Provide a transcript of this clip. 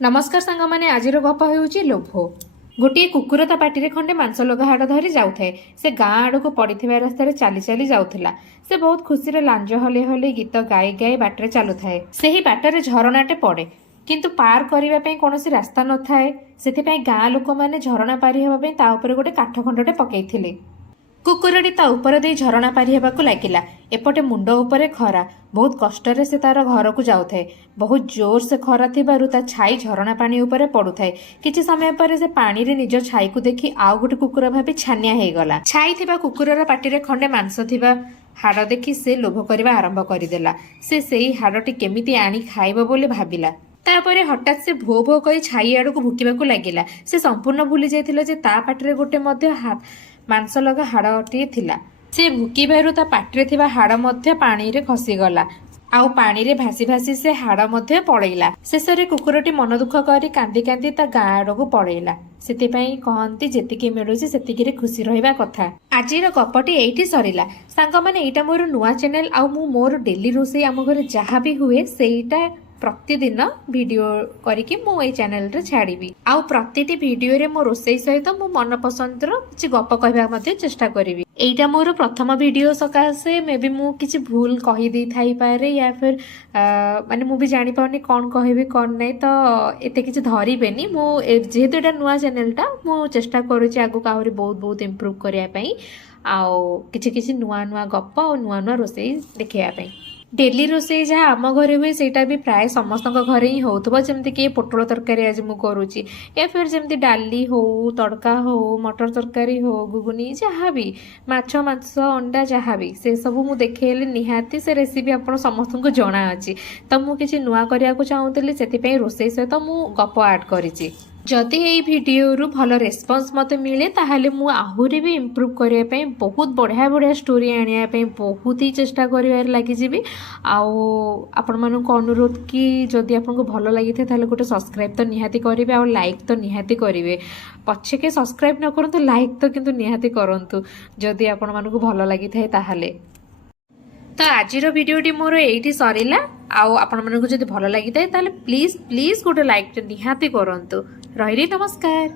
नमस्कार सांग मैंने आज गप हो लोभ। गोटे कुकुर ता पाटी खंडे मांस लगा हाड़ धरी जाऊे से गाँ आड़ को पड़ी रास्तार चली चली जाऊला। से बहुत खुशी लांज हले हले गीत गाई गाई बाटर चलु थाए। से ही बाटर झरनाटे पड़े किंतु पार करने कौन रास्ता न थाए। से गाँ लोक मैंने झरणा पारी होगापी ता उपरे गोटे काठ खंडटे पकईथिले। कुकुरटी ता उपर दे झरणा पारी हेबाकु लागिला। एपटे मुंड उपरे खरा बहुत कष्ट से तार घर को जाऊे। बहुत जोर से खरा थिबारु ता छाई झरणा पानी उपरे पड़ुथाए। किछि समय पर से पानी रे निज छाई को देखि आउ गोटे कुकुर भाबी छानिया हे गला। छाई थिबा कुकुरर पाटीरे खंडे मांस थिबा हाड़ देखि से लोभ करबा आरंभ करिदेला। से सेही हाड़टी केमिति आनी खाइबो बोली भाबिला। तापरे हठात से भो भो करी छाई आड़ को भुकिबाकु लागिला। से संपूर्ण भूली जाइथिला जे ता पाटीरे गोटे मध्य मांस लगा हाड़टे थिला। से भुकिबारु ता पाटीरे थिबा हाड़ मध्य पानी रे खसीगला। आउ पानी रे भासी भासी से हाड़ मध्य पड़ेला। शेष रे कुकुरटी मन दुख करी कांदी कांदी ता गाँ आड़को पड़ेला। सेतिपाई कहंती जेतिकी मिलुछि सेतिकी रे खुशी रहिबा कथा। आजिर गपटी एइठी सरिला। सांग माने एइटा मोर नुआ चैनल आउ मु मोर डेली रोसे आम घरे जहाँ भी हुए सेइटा प्रतिदिन वीडियो करके मु ए चैनल रे छाड़ीबी। आउ प्रतिटी वीडियो रे मो रोसई सहित मु मन पसंद रो किछि गप कहबा मध्ये चेष्टा करिवि। एइटा मोर प्रथम वीडियो सकाशे मे बी मु किछि भूल कहि दै थाई पारे या फिर माने मु भी जानि पाउनी कोन कहबी कोन नै तो एते किछि धरिबेनी। मु जेहेतु एटा नुआ चैनलटा मु चेष्टा करूछि आगु काहरी बहुत बहुत इम्प्रूव करिया पई आउ किछि किछि नुआ नुआ गप और नुआ नुआ रोसई देखिया पई। डेली रोसई जहाँ आम घरे हुए सेटा भी प्राय समस्त घरे ही होथबो। जेमति कि पोटल तरकारी आज मु करूची या फिर जेमति डाली हो तड़का हो मटर तरकारी हो गुगुनी जहाँ भी माछ मांस अंडा जहाँ भी से सब मु देखेले निहाती से रेसिपी आपण समस्त को जणा अछि। तो मु किछि नुआ करिया को चाहूतली सेति पई रोसई सहित मु गप ऐड करिछि। जदि ये वीडियो रु भल रेस्पॉन्स मते मिले ताहले मु आहुरी भी इम्प्रूव करिया पई बहुत बढ़िया बढ़िया स्टोरी आनिया पई बहुत ही चेष्टा करिवार लागि जिबी। आउ आपण मानन को अनुरोध कि जदि आपन को भल लागि थे ताहले गोटे सब्सक्राइब तो निहाती करिवे और लाइक तो निहाती करिवे। पछे के सब्सक्राइब न करंतु लाइक तो किंतु निहाती करंतु जदि आपण मानन को भल लागि थाए ताहले। तो आजिर वीडियोटी मोर एइठी सरिला। आउ आपण मानन को जदि भल लागि थाए ताहले प्लीज प्लीज गोटे लाइक निहाती करंतु। रहिली नमस्कार।